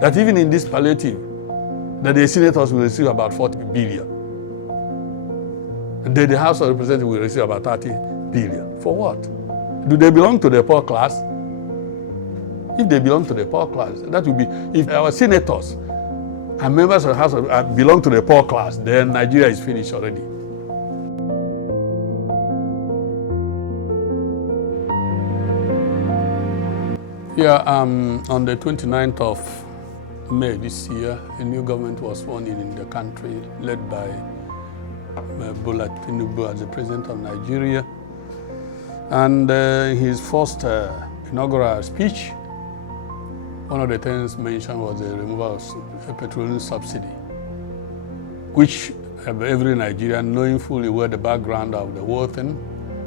that even in this palliative, that the senators will receive about 40 billion. And then the House of Representatives will receive about 30 billion. For what? Do they belong to the poor class? If they belong to the poor class, that would be, if our senators and members of the House belong to the poor class, then Nigeria is finished already. Yeah, on the 29th of May this year, a new government was sworn in the country, led by Bola Tinubu as the president of Nigeria. And his first inaugural speech, one of the things mentioned was the removal of petroleum subsidy, which every Nigerian, knowing fully well the background of the whole thing,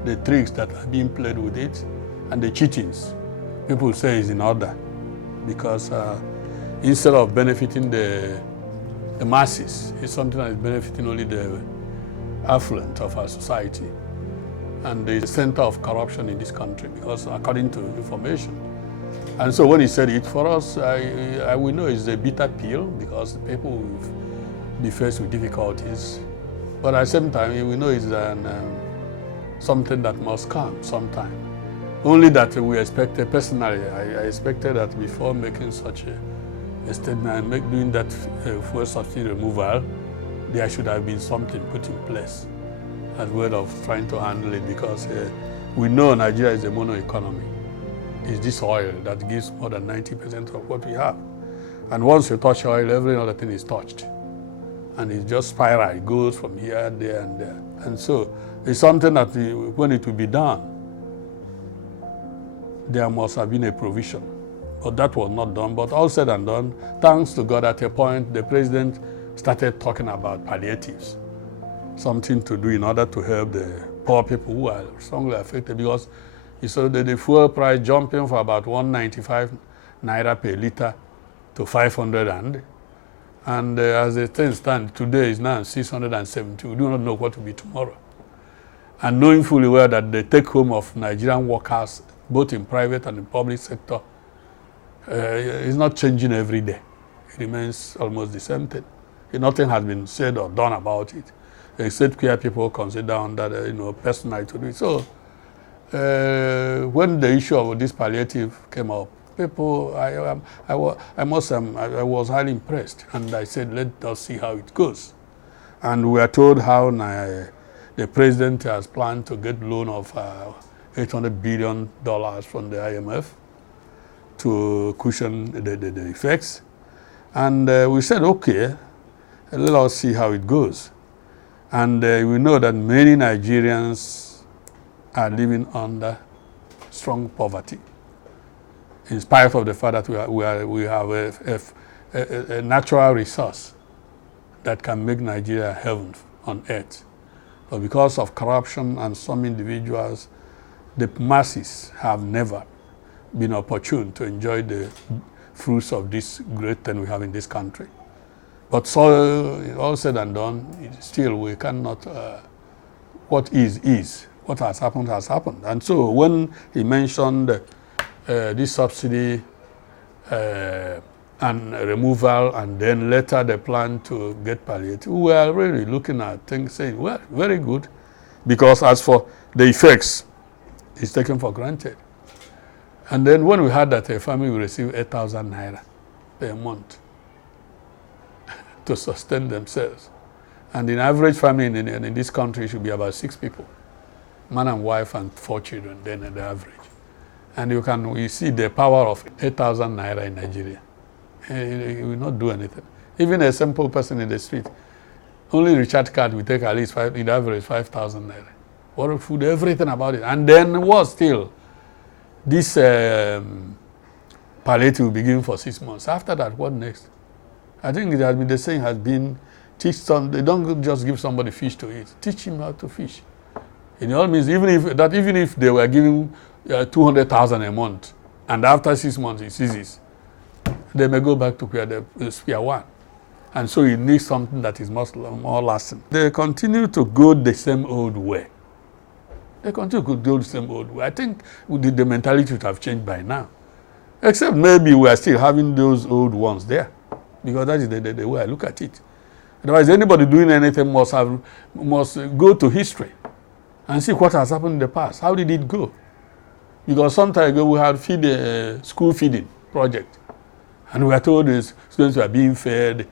the tricks that are being played with it, and the cheatings, people say is in order, because instead of benefiting the masses, it's something that is benefiting only the affluent of our society and the center of corruption in this country, because according to information. And so when he said it, for us, we know it's a bitter pill, because people will be faced with difficulties. But at the same time, we know it's something that must come sometime. Only that we expected, personally, I expected that before making such a statement, doing that fuel subsidy removal, there should have been something put in place as way of trying to handle it, because we know Nigeria is a mono economy. It's this oil that gives more than 90% of what we have. And once you touch oil, every other thing is touched. And it just spirals, it goes from here, there, and there. And so it's something that when it will be done, there must have been a provision. But that was not done. But all said and done, thanks to God, at a point, the president started talking about palliatives, something to do in order to help the poor people who are strongly affected, because you saw the fuel price jumping from about 195 naira per liter to 500 and as the things stand today is now 670. We do not know what will be tomorrow. And knowing fully well that the take home of Nigerian workers, both in private and in public sector, is not changing every day. It remains almost the same thing. Nothing has been said or done about it, except queer people consider under personal to do it. So when the issue of this palliative came up, people, I was highly impressed, and I said, let us see how it goes. And we are told how the president has planned to get loan of $800 billion from the IMF to cushion the effects. And we said, okay, let us see how it goes. And we know that many Nigerians are living under strong poverty, in spite of the fact that we have a natural resource that can make Nigeria heaven on earth. But because of corruption and some individuals, the masses have never been opportune to enjoy the fruits of this great thing we have in this country. But so, all said and done, still we cannot, what is. What has happened has happened. And so when he mentioned this subsidy and removal, and then later the plan to get palliative, we were really looking at things saying, well, very good, because as for the effects, it's taken for granted. And then when we heard that a family will receive 8,000 naira per month to sustain themselves, and in average family in this country should be about 6 people, man and wife and 4 children, then at the average. And you see the power of 8,000 naira in Nigeria. It will not do anything. Even a simple person in the street, only recharge card will take at least in average 5,000 naira. Water, food, everything about it. And then what still? This palliative will begin for 6 months. After that, what next? I think it has been, the saying has been, they don't just give somebody fish to eat. Teach him how to fish. It all means even if they were giving 200,000 a month, and after 6 months it ceases, they may go back to where the sphere one. And so you need something that is more lasting. They continue to go the same old way. They continue to go the same old way. I think the mentality would have changed by now. Except maybe we are still having those old ones there, because that is the way I look at it. Otherwise, anybody doing anything must go to history and see what has happened in the past. How did it go? Because some time ago we had school feeding project, and we were told the students were being fed,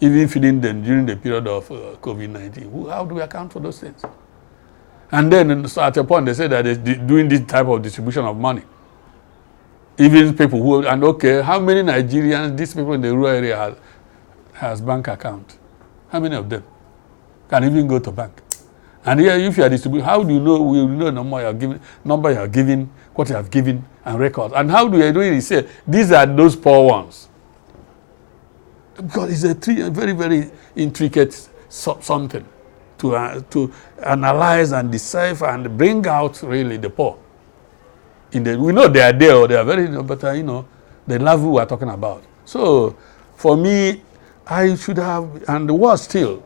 even feeding them during the period of COVID-19. How do we account for those things? And then at a point they said that they're doing this type of distribution of money. Even people who, and okay, how many Nigerians, these people in the rural area has bank account? How many of them can even go to bank? And here, if you are distributing, how do you know? We will know the number you are giving, what you have given, and records. And how do you really say these are those poor ones? Because it's a very, very intricate something to analyze and decipher and bring out really the poor. We know they are there, or they are very, but the level we are talking about. So, for me, I should have, and the worse still.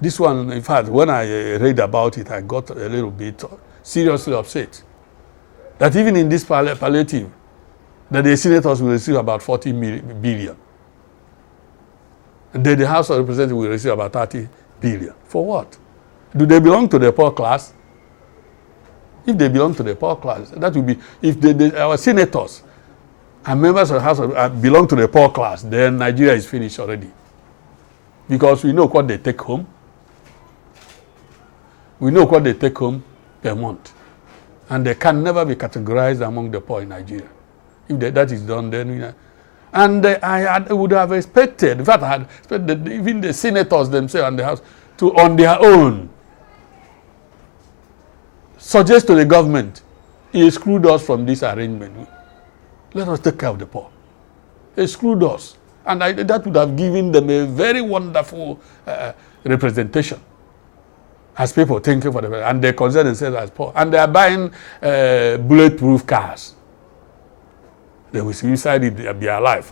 This one, in fact, when I read about it, I got a little bit seriously upset. That even in this palliative, that the senators will receive about 40 billion. And then the House of Representatives will receive about 30 billion. For what? Do they belong to the poor class? If they belong to the poor class, that would be, if our senators and members of the House belong to the poor class, then Nigeria is finished already. Because we know what they take home. We know what they take home per month. And they can never be categorized among the poor in Nigeria. If that is done, then and I would have expected, in fact, I had expected even the senators themselves and the House to, on their own, suggest to the government, exclude us from this arrangement. Let us take care of the poor. Exclude us. And that would have given them a very wonderful representation as people thinking for them. And they consider themselves as poor. And they are buying bulletproof cars. They will suicide it, they'll be alive.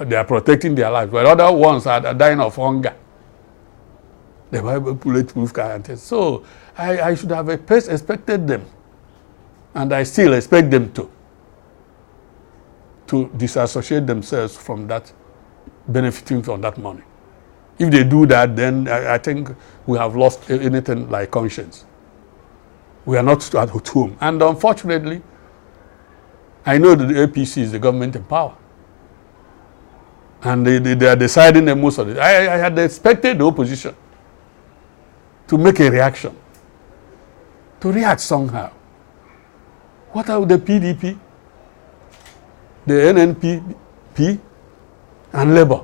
They are protecting their life. But other ones are dying of hunger. They buy bulletproof cars. So I should have expected them. And I still expect them to disassociate themselves from that, benefiting from that money. If they do that, then I think we have lost anything like conscience. We are not at home. And unfortunately, I know that the APC is the government in power. And they are deciding the most of it. I had expected the opposition to make a reaction, to react somehow. What are the PDP, the NNPP, and Labour?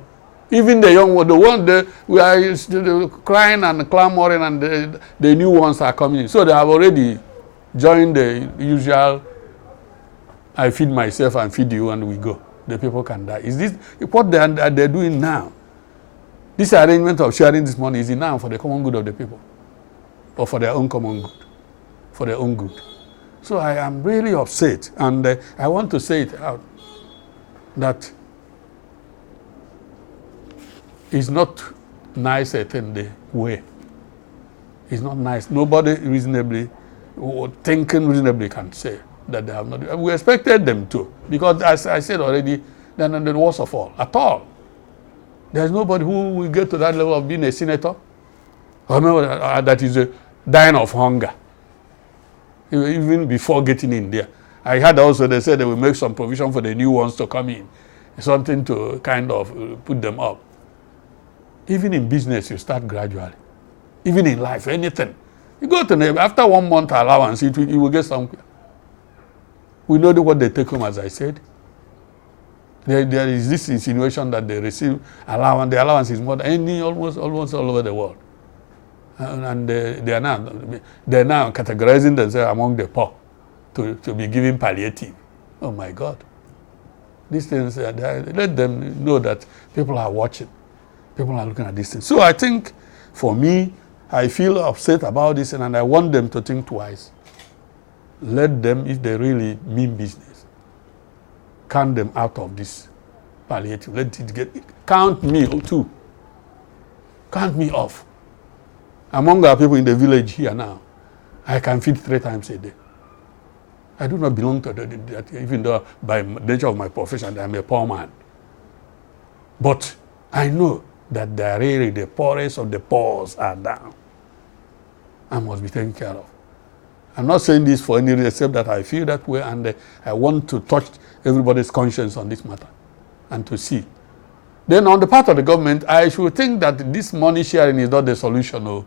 Even the young one, the one that we are crying and clamoring, and the new ones are coming in. So they have already joined the usual, I feed myself and feed you and we go. The people can die. Is this what they're doing now? This arrangement of sharing this money, is it now for the common good of the people? Or for their own common good? For their own good. So I am really upset, and I want to say it out, that it's not nice in the way. It's not nice. Nobody reasonably, or thinking reasonably, can say that they have not. We expected them to, because as I said already, they're not the worst of all, at all. There's nobody who will get to that level of being a senator, or that is dying of hunger, even before getting in there. I heard also they said they will make some provision for the new ones to come in, something to kind of put them up. Even in business, you start gradually. Even in life, anything. You go to after 1 month allowance, you will get somewhere. We know what they take home, as I said. There is this insinuation that they receive allowance. The allowance is more than almost all over the world. And they are now categorizing themselves among the poor to be given palliative. Oh my God. These things, let them know that people are watching. People are looking at these things. So I think, for me, I feel upset about this, and I want them to think twice. Let them, if they really mean business, count them out of this palliative. Let it count me too. Count me off. Among our people in the village here now, I can feed 3 times a day. I do not belong to that, even though by nature of my profession, I'm a poor man. But I know that the poorest of the poor are down and must be taken care of. I'm not saying this for any reason except that I feel that way, and I want to touch everybody's conscience on this matter and to see. Then on the part of the government, I should think that this money sharing is not the solution. No.